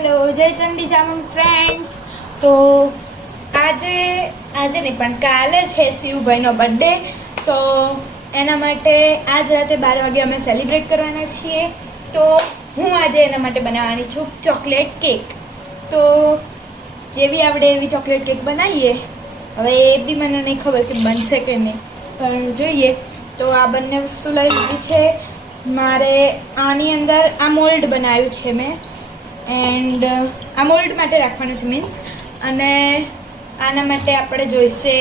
Hello જય Chandi Chamund friends. તો આજે નહીં પણ કાલે છે શિવભાઈનો બર્થડે. તો એના માટે આજ રાતે 12 વાગે અમે સેલિબ્રેટ કરવાના છીએ. તો હું આજે એના માટે બનાવવાની છું ચોકલેટ કેક. તો જેવી આપણે એવી ચોકલેટ કેક બનાવીએ. હવે એ બી મને નહીં ખબર કે બનશે કે નહીં, પણ જોઈએ. તો આ બંને વસ્તુ લઈ લીધી છે મારે. આની અંદર આ મોલ્ડ બનાવ્યું છે મેં, એન્ડ આ મોલ્ડ માટે રાખવાનું છે મીન્સ. અને આના માટે આપણે જોઈશે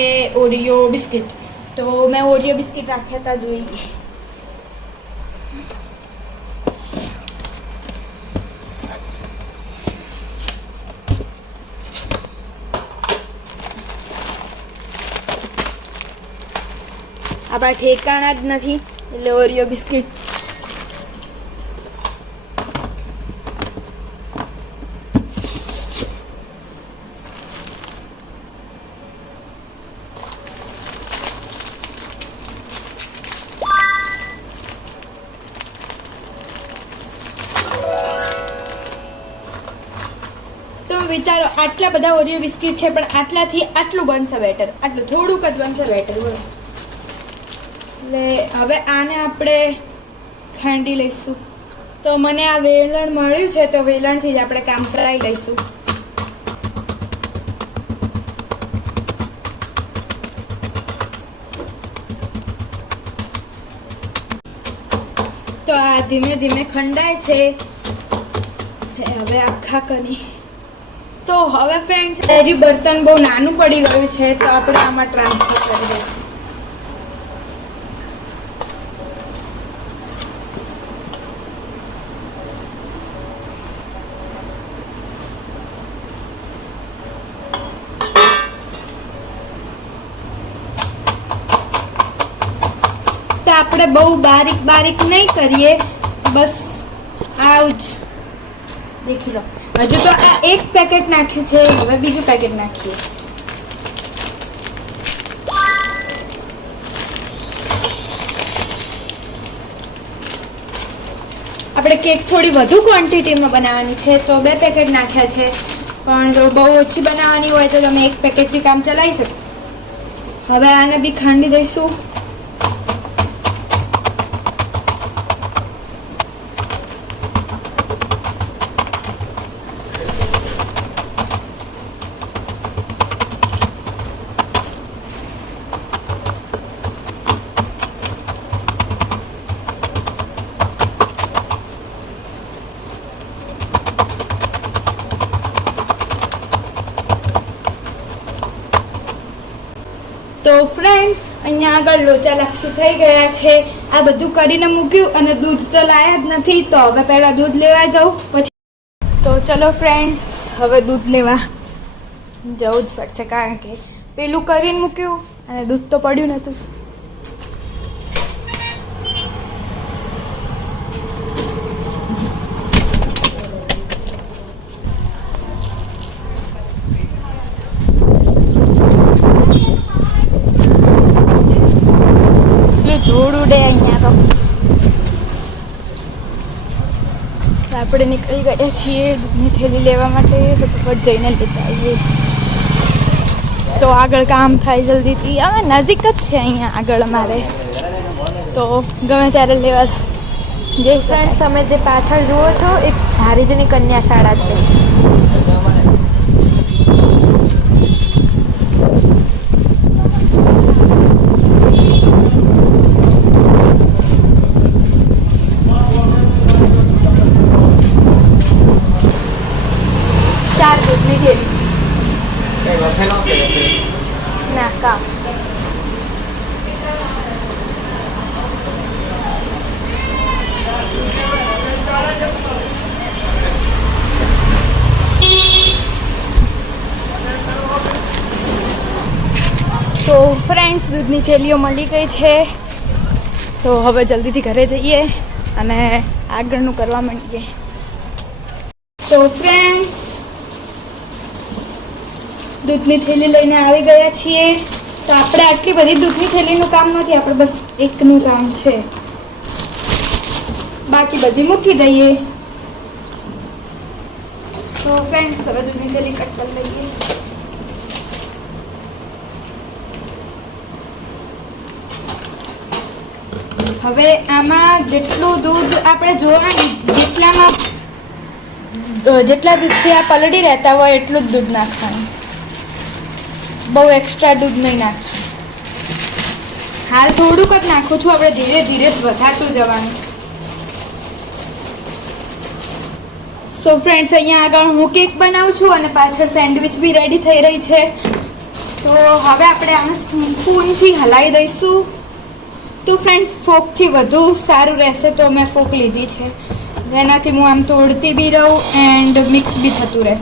ઓરિયો બિસ્કિટ. તો મેં ઓરિયો બિસ્કિટ રાખ્યા હતા, જોઈએ. આપણા ઠેકાણા જ નથી એટલે ઓરિયો બિસ્કિટ. વિચારો આટલા બધા ઓરિયો બિસ્કિટ છે, પણ આટલાથી આટલું બનશે બેટર, આટલું થોડુંક જ બનશે બેટર. બોલો. એટલે હવે આને આપણે ખાંડી લઈશું. તો મને આ વેલણ મળ્યું છે, તો વેલણથી જ આપણે કામ ચલાવી લઈશું. તો આ ધીમે ધીમે ખંડાય છે. હવે આખા કરી. તો હવે ફ્રેન્ડ્સ, હજી બર્તન બહુ નાનું પડી ગયું છે, તો આપણે આમાં ટ્રાન્સફર કરી દઈશું. તો આપણે બહુ બારીક નહીં કરીએ, બસ આવું જ. દેખી લો, હજુ તો આ એક પેકેટ નાખ્યું છે, હવે બીજું પેકેટ નાખીએ. આપણે કેક થોડી વધુ ક્વોન્ટિટીમાં બનાવવાની છે, તો 2 પેકેટ નાખ્યા છે. પણ જો બહુ ઓછી બનાવવાની હોય તો તમે 1 પેકેટથી કામ ચલાવી શકો. હવે આને બી ખાંડી દઈશું. તો ફ્રેન્ડ્સ, અહીંયા આગળ લોચા લાપસી થઈ ગયા છે. આ બધું કરીને મૂક્યું અને દૂધ તો લાયા જ નથી, તો હવે પહેલાં દૂધ લેવા જાઉં પછી. તો ચલો ફ્રેન્ડ્સ, હવે દૂધ લેવા જવું જ પડશે, કારણ કે પેલું કરીને મૂક્યું અને દૂધ તો પડ્યું નહોતું. ધૂળ ઉડે અહીંયા. તો આપણે નીકળી ગયા છીએ દૂધની થેલી લેવા માટે. ફટાફટ જઈને લેતા આવીએ, તો આગળ કામ થાય જલ્દીથી. હવે નજીક જ છે અહીંયા આગળ અમારે, તો ગમે ત્યારે લેવા. જે ફ્રેન્ડ્સ, તમે જે પાછળ જુઓ છો એ હારીજની કન્યા શાળા છે. ના કામ. તો ફ્રેન્ડ્સ, દૂધની થેલીઓ મળી ગઈ છે, તો હવે જલ્દીથી ઘરે જઈએ અને આગળનું કરવા માંડીએ. તો ફ્રેન્ડ્સ, દૂધની થેલી લઈને આવી ગયા છીએ. તો આપણે આટલી બધી દૂધની થેલીનું કામ નથી, આપણે બસ એકનું કામ છે. બાકી બધી મૂકી દઈએ. તો ફ્રેન્ડ્સ હવે દૂધની થેલી કટ કરી લઈએ. હવે આમાં જેટલું દૂધ આપણે જોવાનું, જેટલા દૂધથી આ પલળી રહેતા હોય એટલું જ દૂધ નાખવાનું. બહુ એક્સ્ટ્રા દૂધ નહીં નાખવાનું. હાલ થોડુંક જ નાખું છું, આપણે ધીરે ધીરે વધારતું જવાનું. સો ફ્રેન્ડ્સ, અહીંયા આગળ હું કેક બનાવું છું અને પાછળ સેન્ડવિચ બી રેડી થઈ રહી છે. તો હવે આપણે આને સ્પૂનથી હલાવી દઈશું. તો ફ્રેન્ડ્સ, ફોકથી વધુ સારું રહેશે તો મેં ફોક લીધી છે, એનાથી હું આમ તોડતી બી રહું એન્ડ મિક્સ બી થતું રહે.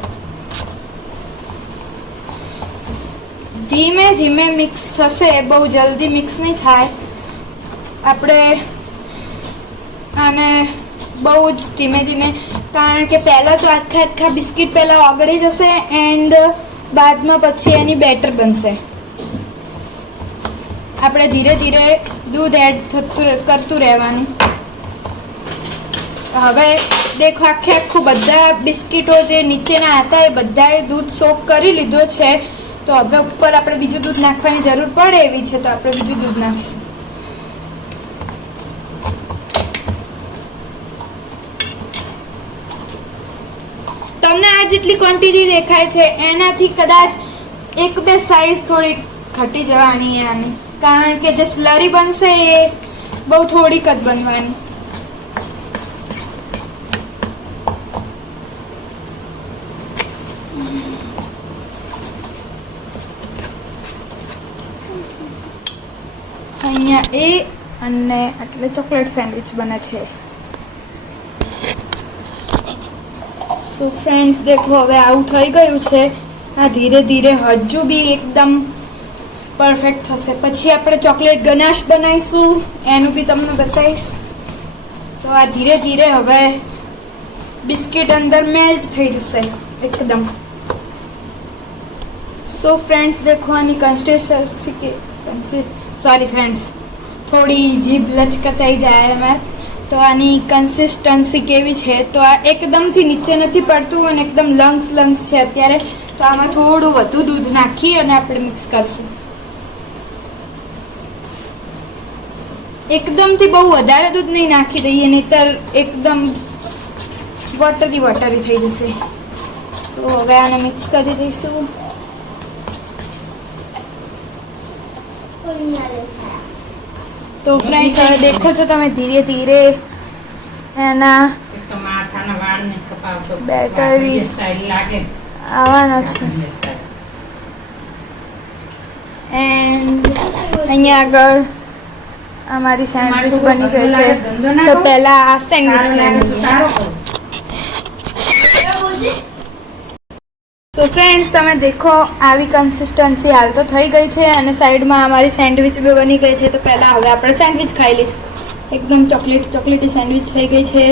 ધીમે ધીમે મિક્સ થશે, બહુ જલ્દી મિક્સ નહીં થાય. આપણે આને બહુ જ ધીમે ધીમે, કારણ કે પહેલાં તો આખા બિસ્કિટ પહેલાં ઓગળી જશે એન્ડ બાદમાં પછી એની બેટર બનશે. આપણે ધીરે ધીરે દૂધ એડ કરતું રહેવાનું. હવે દેખો, આખું બધા બિસ્કિટો જે નીચેના હતા એ બધાએ દૂધ સોક કરી લીધો છે. તો હવે ઉપર આપણે બીજું દૂધ નાખવાની જરૂર પડે એવી છે, તો આપણે બીજું દૂધ નાખીશું. તમને આ જેટલી ક્વોન્ટિટી દેખાય છે એનાથી કદાચ 1-2 સાઈઝ થોડી ઘટી જવાની આની, કારણ કે જે સ્લરી બનશે એ બહુ થોડીક જ બનવાની. અહીંયા એ અને એટલે ચોકલેટ સેન્ડવિચ બને છે. સો ફ્રેન્ડ્સ, દેખો હવે આવું થઈ ગયું છે. આ ધીરે ધીરે હજુ બી એકદમ પરફેક્ટ થશે. પછી આપણે ચોકલેટ ગનાશ બનાવીશું, એનું બી તમને બતાવીશ. તો આ ધીરે ધીરે હવે બિસ્કિટ અંદર મેલ્ટ થઈ જશે એકદમ. સો ફ્રેન્ડ્સ, દેખો આની કન્સિસ્ટન્સી કે સોરી ફ્રેન્ડ્સ, થોડી જીભ લચકચાઈ જાય અમારે. તો આની કન્સિસ્ટન્સી કેવી છે, તો આ એકદમથી નીચે નથી પડતું અને એકદમ લંગ્સ છે અત્યારે. તો આમાં થોડું વધુ દૂધ નાખી અને આપણે મિક્સ કરશું. એકદમથી બહુ વધારે દૂધ નહીં નાખી દઈએ, નહીંતર એકદમ વટરી થઈ જશે. તો હવે આને મિક્સ કરી દઈશું. તો ફ્રેન્ડ, દેખો છો તમે ધીરે ધીરે એના બેટરી આવવાનો છે. એન્ડ અહીંયા આગળ અમારી સેન્ડવિચ બની ગઈ છે. તો પહેલા આ સેન્ડવિચ ખાઈ લઈએ. તો ફ્રેન્ડ્સ, તમે દેખો આવી કન્સિસ્ટન્સી હાલ તો થઈ ગઈ છે અને સાઈડમાં અમારી સેન્ડવિચ બી બની ગઈ છે. તો પહેલાં હવે આપણે સેન્ડવિચ ખાઈ લઈશું. એકદમ ચોકલેટી સેન્ડવિચ થઈ ગઈ છે.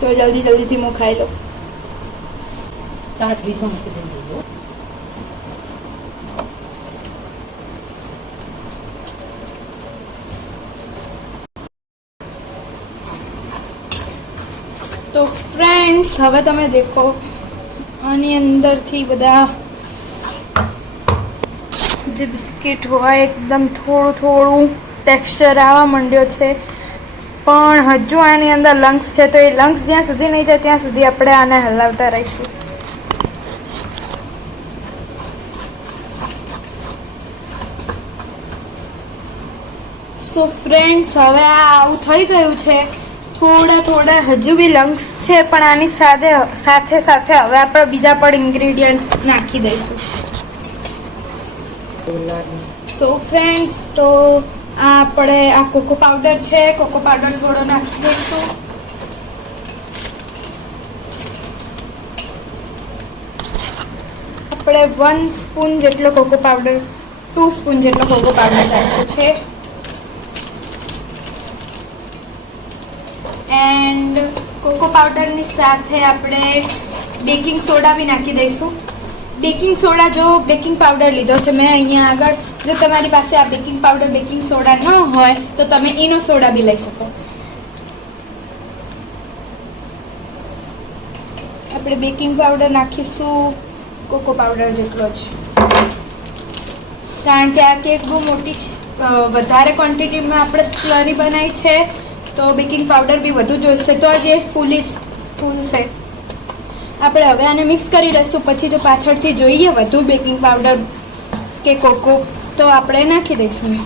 તો જલ્દીથી હું ખાઈ લઉં. તો ફ્રેન્ડ્સ, હવે તમે દેખો આની અંદરથી બધા જે બિસ્કિટ હોય એકદમ થોડું ટેક્સચર આવવા માંડ્યો છે. પણ હજુ આની અંદર લંગ્સ છે, તો એ લંગ્સ જ્યાં સુધી નહીં જાય ત્યાં સુધી આપણે આને હલાવતા રહીશું. સો ફ્રેન્ડ્સ, હવે આ આવું થઈ ગયું છે. થોડા હજુ બી લંગ્સ છે, પણ આની સાથે હવે આપણે બીજા પણ ઇન્ગ્રેડિયન્ટ્સ નાખી દઈશું. સો ફ્રેન્ડ્સ, તો આપણે આ કોકો પાવડર છે, કોકો પાવડર થોડો નાખી દઈશું. આપણે 1 સ્પૂન જેટલો કોકો પાવડર, 2 સ્પૂન જેટલો કોકો પાવડર નાખ્યો છે. એન્ડ કોકો પાવડરની સાથે આપણે બેકિંગ સોડા બી નાખી દઈશું. બેકિંગ સોડા, જો બેકિંગ પાવડર લીધો છે મેં અહીંયા આગળ, જો તમારી પાસે આ બેકિંગ પાવડર બેકિંગ સોડા ન હોય તો તમે ઈનો સોડા બી લઈ શકો. આપણે બેકિંગ પાવડર નાખીશું કોકો પાવડર જેટલો જ, કારણ કે આ કેક બહુ મોટી વધારે ક્વોન્ટિટીમાં આપણે સ્લરી બનાવી છે તો બેકિંગ પાવડર બી વધુ જોઈશે તો જ એ ફૂલશે. આપણે હવે આને મિક્સ કરી લઈશું. પછી જો પાછળથી જોઈએ વધુ બેકિંગ પાવડર કે કોકો તો આપણે નાખી દઈશું.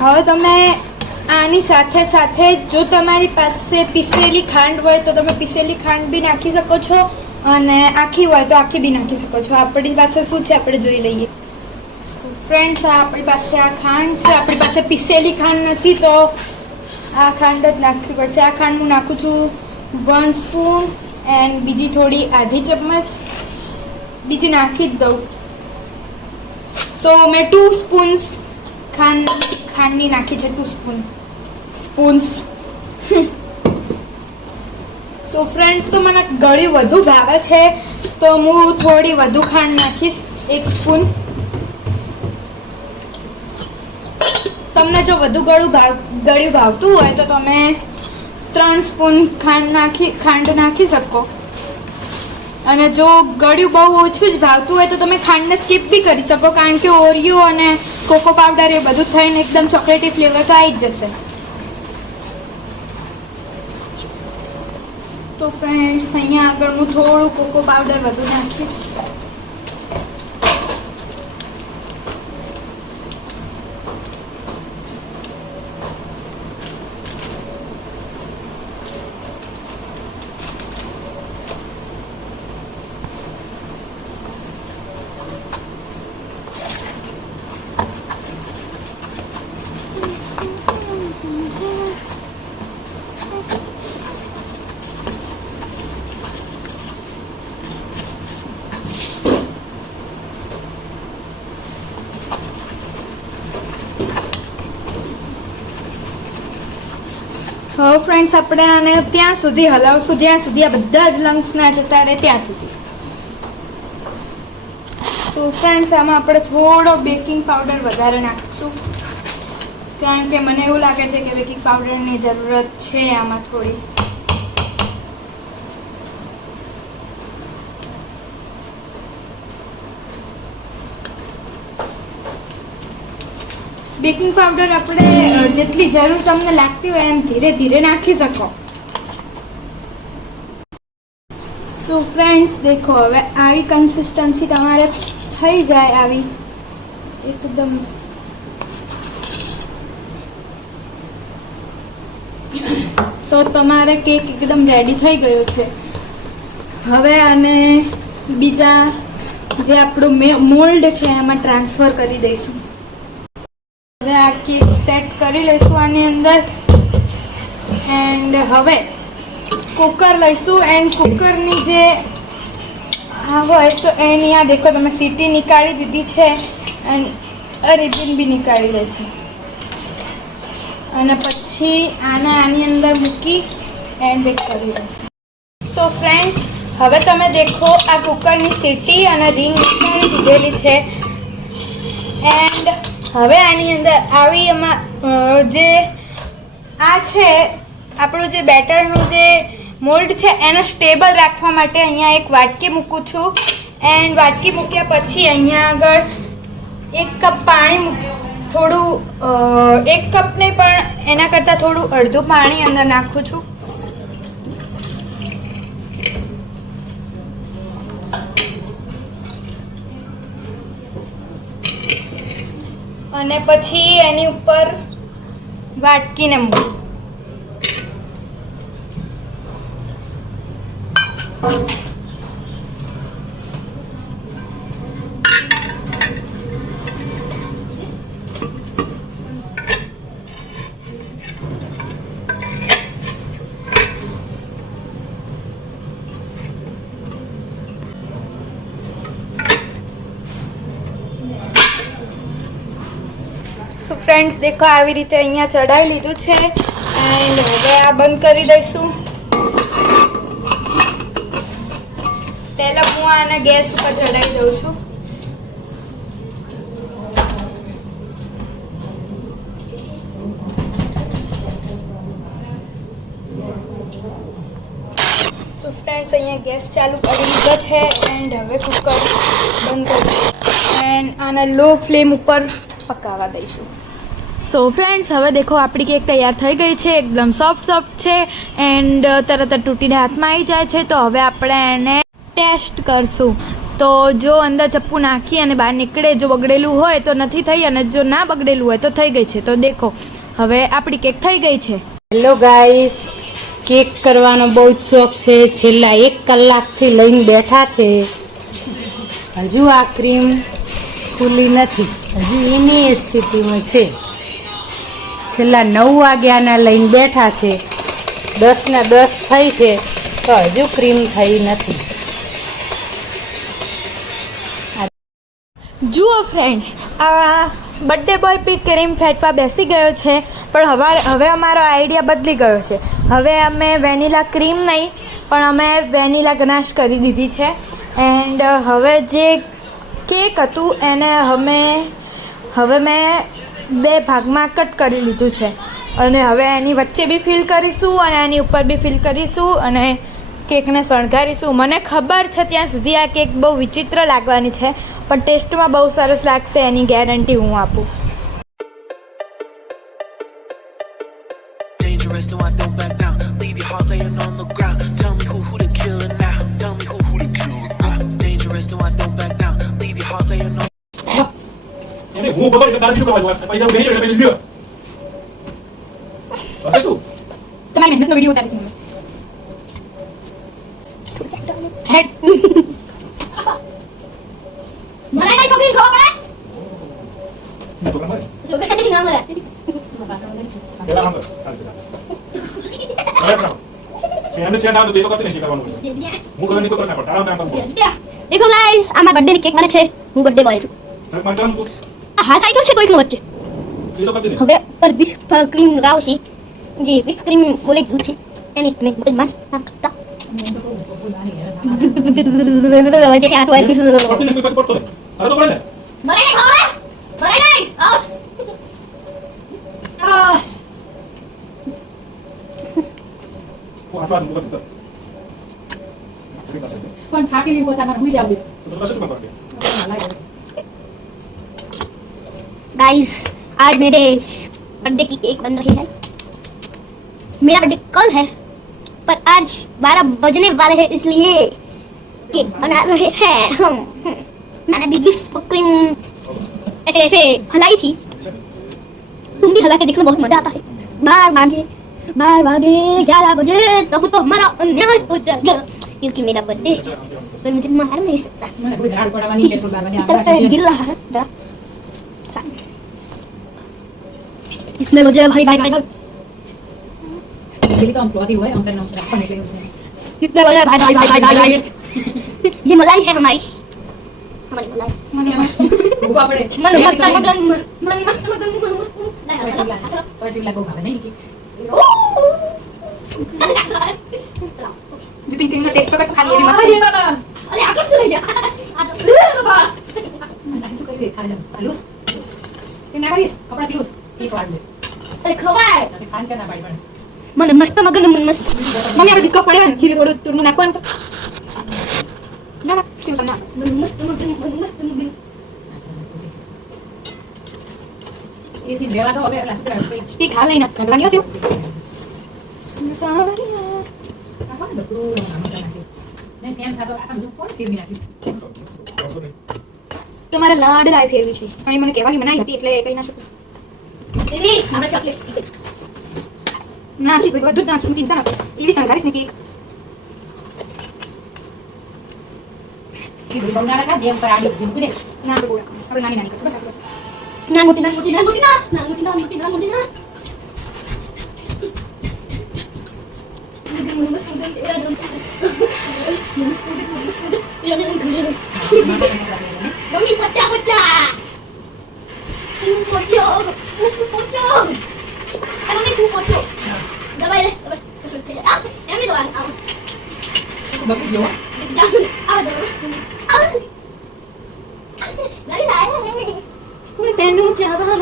હવે તમે આની સાથે સાથે જો તમારી પાસે પીસેલી ખાંડ હોય તો તમે પીસેલી ખાંડ બી નાખી શકો છો અને આખી હોય તો આખી બી નાખી શકો છો. આપણી પાસે શું છે આપણે જોઈ લઈએ. ફ્રેન્ડ્સ, આપણી પાસે આ ખાંડ છે. આપણી પાસે પીસેલી ખાંડ નથી તો આ ખાંડ જ નાખવી પડશે. આ ખાંડ હું નાખું છું 1 સ્પૂન એન્ડ બીજી થોડી આધી ચમચ બીજી નાખી જ દઉં. તો મેં 2 સ્પૂન્સ ખાંડની નાખી છે. 2 સ્પૂન્સ. સો ફ્રેન્ડ્સ, તો મને ગળ્યું વધુ ભાવે છે તો હું થોડી વધુ ખાંડ નાખીશ, 1 સ્પૂન. તમને જો વધુ ગળ્યું ભાવતું હોય તો તમે 3 સ્પૂન ખાંડ નાખી શકો. અને જો ગળ્યું બહુ ઓછું જ ભાવતું હોય તો તમે ખાંડને સ્કીપ બી કરી શકો, કારણ કે ઓરિયો અને કોકો પાવડર એ બધું થઈને એકદમ ચોકલેટી ફ્લેવર તો આવી જ જશે. તો ફ્રેન્ડ્સ, અહીંયા આગળ હું થોડું કોકો પાવડર વધુ નાખીશ. હવે ફ્રેન્ડ્સ, આપણે આને ત્યાં સુધી હલાવશું જ્યાં સુધી આ બધા જ લંગ્સ ના જતા રહે ત્યાં સુધી. તો ફ્રેન્ડ્સ, આમાં આપણે થોડો બેકિંગ પાવડર વધારે નાખીશું, કારણ કે મને એવું લાગે છે કે બેકિંગ પાવડરની જરૂરત છે આમાં થોડી. બેકિંગ પાવડર આપણે જેટલી જરૂર તમને લાગતી હોય એમ ધીરે ધીરે નાખી શકો. તો ફ્રેન્ડ્સ, દેખો હવે આવી કન્સિસ્ટન્સી તમારે થઈ જાય આવી એકદમ. તો તમારે કેક એકદમ રેડી થઈ ગયો છે. હવે આને બીજા જે આપણું મોલ્ડ છે એમાં ટ્રાન્સફર કરી દઈશું. હવે આ કેક સેટ કરી લઈશું આની અંદર. એન્ડ હવે કુકર લઈશું એન્ડ કુકરની જે હોય તો એની આ દેખો તમે સીટી નીકાળી દીધી છે એન્ડ રિબન બી નીકાળી લઈશું. અને પછી આની અંદર મૂકી એન્ડ બેક કરી દઈશું. સો ફ્રેન્ડ્સ, હવે તમે દેખો આ કુકરની સીટી અને રીંગ નીકાળી દીધેલી છે. એન્ડ હવે આની અંદર આવી એમાં જે આ છે આપણું જે બેટરનું જે મોલ્ડ છે એને સ્ટેબલ રાખવા માટે અહીંયા એક વાટકી મૂકું છું. એન્ડ વાટકી મૂક્યા પછી અહીંયા આગળ 1 કપ પાણી થોડું 1 કપ નહીં પણ એના કરતાં થોડું અડધું પાણી અંદર નાખું છું. અને પછી એની ઉપર વાટકીને મૂકું. સો ફ્રેન્ડ્સ, દેખો આવી રીતે અહીંયા ચડાવી લીધું છે. એન્ડ હવે આ બંધ કરી દઈશું. પહેલાં આને ગેસ ઉપર ચડાવી દઉં છું. તો ફ્રેન્ડ્સ અહીંયા ગેસ ચાલુ કરી દીધો છે એન્ડ હવે કુકર બંધ કરી એન્ડ આને લો ફ્લેમ ઉપર પકાવવા દઈશું. સો ફ્રેન્ડ્સ હવે દેખો આપણી કેક તૈયાર થઈ ગઈ છે. એકદમ સોફ્ટ છે એન્ડ તરત જ તૂટીને હાથમાં આવી જાય છે. તો હવે આપણે એને ટેસ્ટ કરશું. તો જો અંદર ચપ્પુ નાખી અને બહાર નીકળે, જો બગડેલું હોય તો નથી થઈ અને જો ના બગડેલું હોય તો થઈ ગઈ છે. તો દેખો હવે આપણી કેક થઈ ગઈ છે. હેલો ગાઈસ, કેક કરવાનો બહુ જ શોખ છે. છેલ્લા 1 કલાકથી લઈને બેઠા છે. હજુ આ ક્રીમ ખુલ્લી નથી, હજુ એની સ્થિતિમાં છે. છેલ્લા 9 વાગ્યાના લઈને બેઠા છે. 10 ને 10 થઈ છે તો હજુ ક્રીમ થઈ નથી. જુઓ ફ્રેન્ડ્સ, આ બર્થડે બોય બી ક્રીમ ફેટવા બેસી ગયો છે. પણ હવે અમારો આઈડિયા બદલી ગયો છે. હવે અમે વેનીલા ક્રીમ નહીં પણ અમે વેનીલા ગનાશ કરી દીધી છે. એન્ડ હવે જે કેક હતું એને હવે મેં 2 ભાગમાં કટ કરી લીધું છે અને હવે એની વચ્ચે બી ફિલ કરીશું અને એની ઉપર બી ફિલ કરીશું અને કેકને શણગારીશું. મને ખબર છે ત્યાં સુધી આ કેક બહુ વિચિત્ર લાગવાની છે પણ ટેસ્ટમાં બહુ સરસ લાગશે એની ગેરંટી હું આપું. No, I don't back down. Leave your heart laying on the ground. Tell me who the killer now. Tell me who the killer. Dangerous, no, I don't back down. Leave your heart laying on. એને હું બબર તારા બીજું કરવા પૈસા બેહી રહ્યો એટલે લ્યો. બસ શું તમારી મહેનતનો વિડિયો ઉતારી છે. હેડ મને કઈ છોકરી ખબર પડે? છોકરા મરે છોકરી ના મરે. પેલા આમ કર એને છે ના તો એ તો કરતી નથી કરવાનું. હું કરે નહીં તો કરતા પણ તારા કામ કરું. देखो गाइस हमारा बर्थडे ની કેક બને છે. હું બर्थडे બોય છું. ચલ માર કામ તું હાથ આવી ગયો છે કોઈકનો વચ્ચે. એ તો કરતી નહીં. હવે પર બી ક્રીમ લગાવશી. જે બી ક્રીમ બોલે ગયું છે એની મેં બધું માસ નાખતા. જે આ તો આવી ગયું. કરતી નહીં કોઈ પડતો નહીં. હવે તો પડે ને. મરે નહીં ખાવા. મરે નહીં. હું આટલા મુકત કર. પણ થાકેલી પોતાના ભૂલી જાવ. તો બસ શું કરવાનું? गाइस आज मेरे बर्थडे की केक बन रही है. मेरा बर्थडे कल है पर आज 12 बजने वाले हैं इसलिए केक बना रहे हैं हम. मैंने भी विप क्रीम ऐसे ऐसे हलाई थी. तुम भी हला के देखना बहुत मजा आता है. 12 बजे 11 बजे तब तो हमारा अन्याय हो जाएगा क्योंकि मेरा बर्थडे कोई मुझे मार नहीं सकता. મને કોઈ ઝાડ પડાવવાની કે થોડા इस तरफ से गिर रहा है जरा. इसने मुझे भाई भाई भाई પેલી તો આમ પ્લોટી હોય આમ કરીને રાખવાની એટલે कितने बजे भाई भाई भाई भाई भाई ये मलाई है हमारी मलाई મને મસ્ત ઉભા પડે मन मस्त मन मस्त પછી લાગો ભાવે નહીં કે વિપિન ક્રીમનો ટેસ્ટ તો ખાલી એવી મસ્ત. अरे आकर चले गया શું કરી ખાને આલુસ કે ના કરીશ કપડાથી લૂસ ચીપ વાળ દે अरे खवाए અને ખાન કે ના પાડી પણ मन मस्त मगन मन मस्त મમ્મી આપણે ડિસ્કો પડે ને ખીરે થોડું ચૂરમું નાખવાનું તો ના ના સિમ્પલ ના. मन मस्त मगन એ સી રેવા તો હવે રાસુ કરે સ્ટીક હાલ લઈને કરવાની હશે. નાખવાનું બધું ને તેમ થાતો આ બધું કોણ કેવી નાખ્યું તમારે લાડ લાઈ ફેરવી છે પણ એ મને કહેવાની મનાઈ હતી એટલે કઈ ના શકું. दीदी हमरा चॉकलेट ના ઠીક બધું જ નાખીશ, ચિંતા ના કરો. એવી શણગારીશ ને કેક. એ બધું બનાવડા કા જેમ પર આડી દીધું ને ના આપણે બહુ રાખો. આપણે નાની નાની કરશું બસ આપણે. ना मोटी ना मोटी ना मोटी ना ना मोटी ना मोटी ना मोटी ना मम्मी बच्चा बच्चा पोचो पोचो मम्मी तू पोचो दवाई ले दवाई एम दो आ બધું જો તેનું જવાના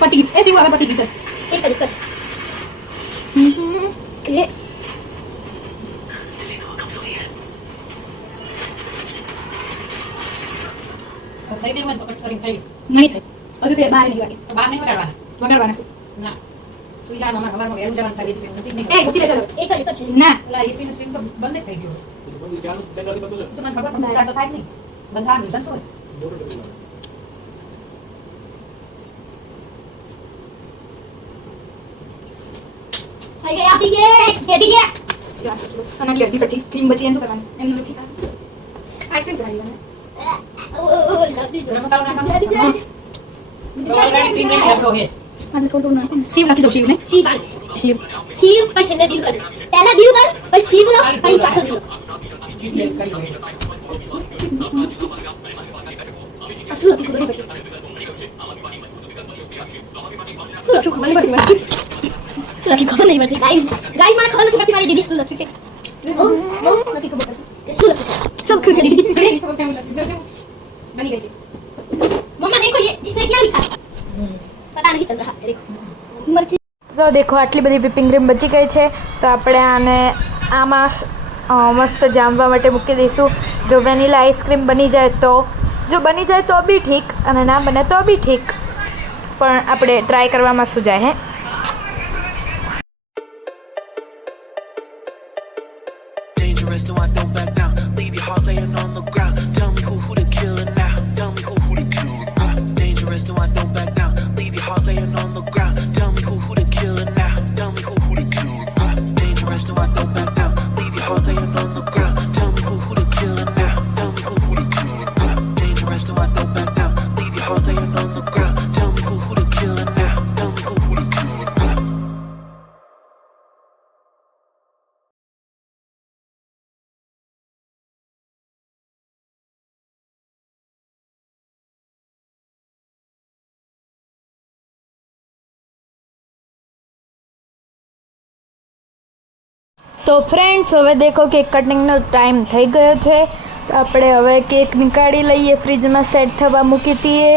પતિ ગયું એસી વાળા પતિ ગયું થઈ ગયું હોય તો કટ કરીને ખાઈ નહીં થાય હજુ તે બહાર નહીં વાગે બહાર નહીં વગાડવાના વગાડવાના શું ના સુઈ જવાનું અમારે સવારમાં વહેલું જવાનું થાય એટલે નથી જ નહીં એ ગોતી લે ચાલો એક જ છે ના પેલા એસી નું સ્ક્રીન તો બંધ જ થઈ ગયું બધું ત્યાંનું સેટ નથી થતું છે. તો મને ખબર પણ તો થાય જ નહીં બંધ થવાનું રીઝન શું હોય મોટું કરી દેવાનું. થઈ ગયા દીજે કેટી ગયા અને આટલી અડધી પછી ક્રીમ બચી એને શું કરવાનું એમનું લખી આઈસ્ક્રીમ ચાલી અને ઓ લવ ગરમ મસાલો નાખવાનો તો ઓલરેડી ક્રીમ રેડી રાખ્યો છે થોડું થોડું નાખો શિવ નાખી દો શિવ ને સી પાડ શિવ શિવ પછી છેલ્લે દિલ કર પહેલા દિલ કર પછી શિવ લો પછી પાછો દિલ ચીટ કરી લો આ શું લખ્યું ખબર નહીં પડતી શું લખ્યું ખબર નહીં પડતી શું લખ્યું ખબર નહીં પડતી ગાઈસ ગાઈસ મને ખબર નથી પડતી મારી દીદી શું લખ્યું છે ઓ નથી ખબર પડતી શું લખ્યું છે सब कुछ नहीं બની ગઈ मम्मा देखो ये इसमें क्या लिखा है पता नहीं चल रहा है देखो मर्ची તો દેખો આટલી બધી વિપિંગ ક્રીમ બચી ગઈ છે તો આપણે આને આમાં મસ્ત જામવા માટે મૂકી દઈશું જો વેનીલા આઈસ્ક્રીમ બની જાય તો જો બની જાય તો બી ઠીક અને ના બને તો બી ઠીક પણ આપણે ટ્રાય કરવામાં શું જાય હે Dangerous, no, I don't back down. Leave your heart laying on the ground. Tell me who the killer now. Tell me who the killer now. Dangerous, no, I don't back down. Leave your heart laying on the ground. Tell me who the killer now. Tell me who the killer now. Dangerous, no, I don't back down. Leave your heart laying on the ground. Tell me who the killer now. Tell me who the killer now. Dangerous, no, I don't back down. Leave your heart laying on the ground. Tell me who the killer now. Tell me who the killer now. તો friends હવે દેખો cake કટિંગનો time થઈ ગયો છે તો આપણે હવે cake નીકાળી લઈએ ફ્રીજમાં સેટ થવા મૂકી દઈએ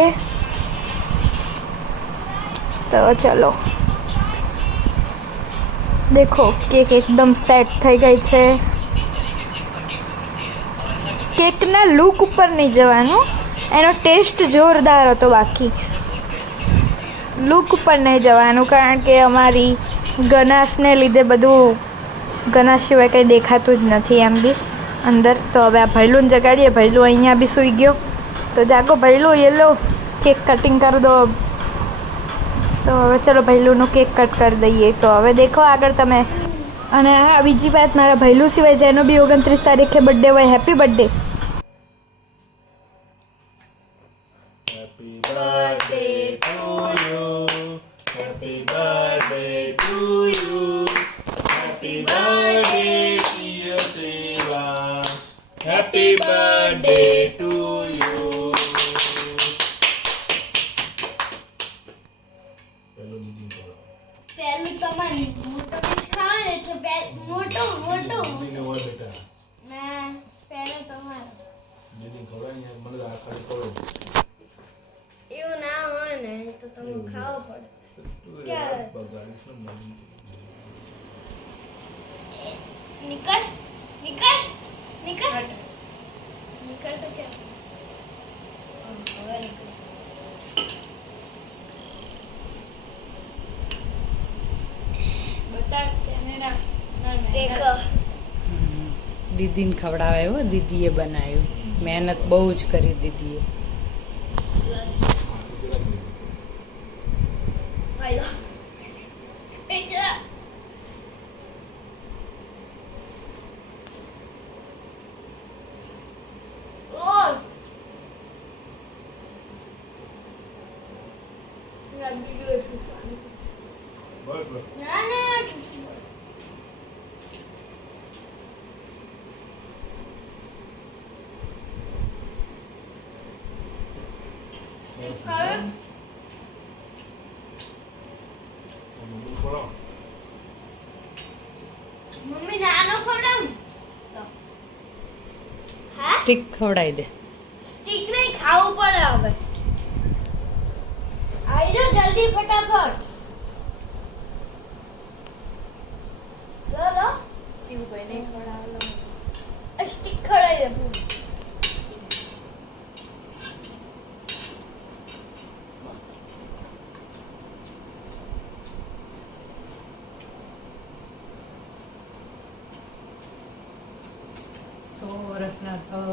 તો ચલો દેખો કેક એકદમ સેટ થઈ ગઈ છે કેકના લુક ઉપર નહીં જવાનું એનો ટેસ્ટ જોરદાર હતો બાકી લુક ઉપર નહીં જવાનું કારણ કે અમારી ગનાશને લીધે બધું ગનાશ સિવાય કંઈ દેખાતું જ નથી એમ બી અંદર તો હવે આ ભૈલુંને જગાડીએ ભૈલું અહીંયા બી સૂઈ ગયો તો જાગો ભૈલું યેલો કેક કટિંગ કરી દો તો હવે ચલો ભૈલુંનું કેક કટ કરી દઈએ તો હવે દેખો આગળ તમે અને હા બીજી વાત મારા ભૈલું સિવાય જેનો બી 29 તારીખે બર્થડે હોય happy birthday Happy birthday to you. Happy birthday to you. Happy birthday, dear Shiva. Happy birthday to you. पहले तो मन मोटो किस खाने तो मोटो मोटो દીદીને હોય બેટા मैं पहले तो मन દીદી ખવડાવી ને મને આ ખાલી કરો એવું ના હોય ને તો તમે ખાવો પડે क्या બગાડીશ ને મને निकल निकल निकल निकल तो क्या બતા કેમેરા देखो દીદીને ખવડાવ્યો હો દીદીએ બનાવ્યું મહેનત બહુ જ કરી દીદીએ भाई लो और બસ બસ ना ना બોલો મમ્મી નાનો ખવડાવું હા ટીક ખવડાવી દે. ઠીક નહીં ખાવું પડે હવે આવી જાઓ જલ્દી ફટાફટ લો શિવભાઈને ખવડાવેલો સ્ટીક ખવડાવી દે પૂરી. સો વર્ષના થવ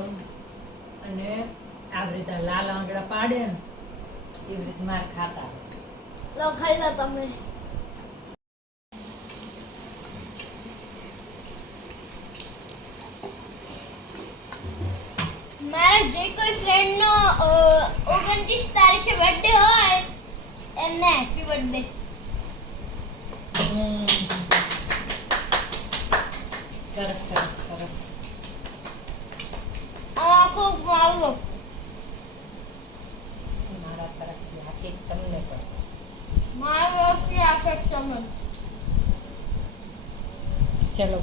અને આવી રીતે લાલ આંગળા પાડે ને એવી રીતે માર ખાતા. લો ખાઈ લો તમે મારા જે કોઈ ફ્રેન્ડ નો 29 તારીખે બર્થડે હોય એમને હેપી બર્થડે. સરસ સરસ સરસ. આખો મારો મારા તરફથી આ કેક તમને પણ. મારો થી આખે તમને ચલો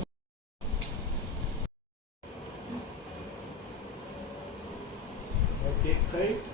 કેક ખાઈ